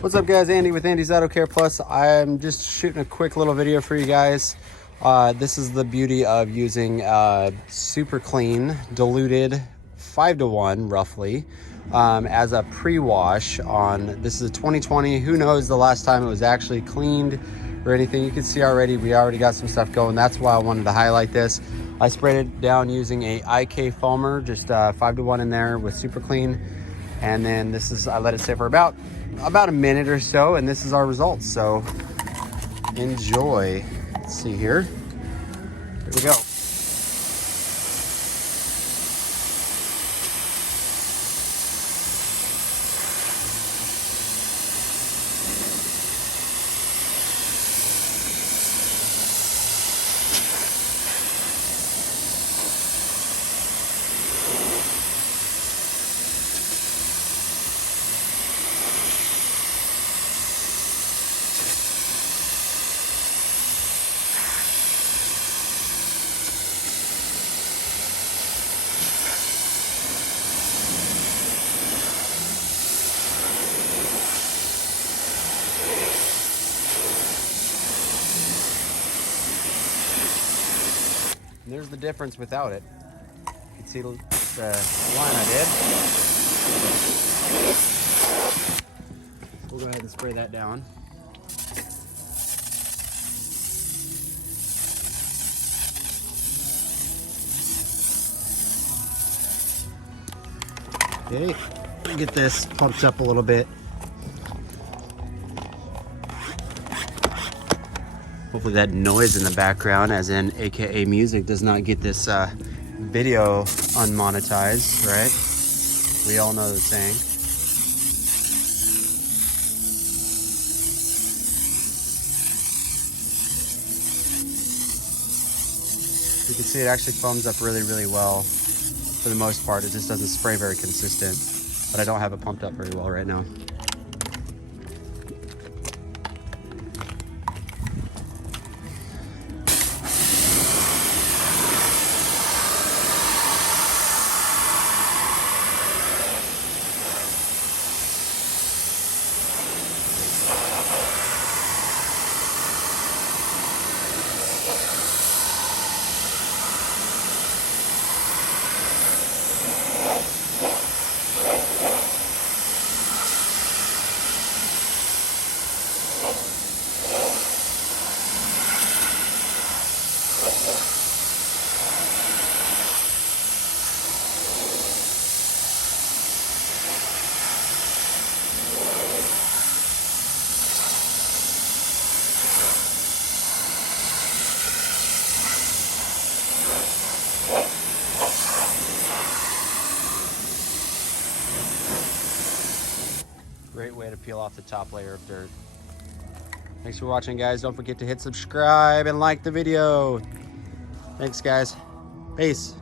What's up guys, Andy with Andy's Auto Care Plus. I'm just shooting a quick little video for you guys. This is the beauty of using Superclean diluted 5-to-1 roughly as a pre-wash on, this is a 2020. Who knows the last time it was actually cleaned or anything. You can see already, we already got some stuff going. That's why I wanted to highlight this. I sprayed it down using a IK foamer, just 5-to-1 in there with Superclean. And then this is, I let it sit for about a minute or so, and this is our results. So enjoy. Let's see here. Here we go. And there's the difference without it. You can see the line I did. We'll go ahead and spray that down. Okay, get this pumped up a little bit. Hopefully that noise in the background, as in AKA music, does not get this video unmonetized, right? We all know the saying. You can see it actually foams up really, really well for the most part. It just doesn't spray very consistent, but I don't have it pumped up very well right now. Great way to peel off the top layer of dirt. Thanks for watching, guys. Don't forget to hit subscribe and like the video. Thanks, guys. Peace.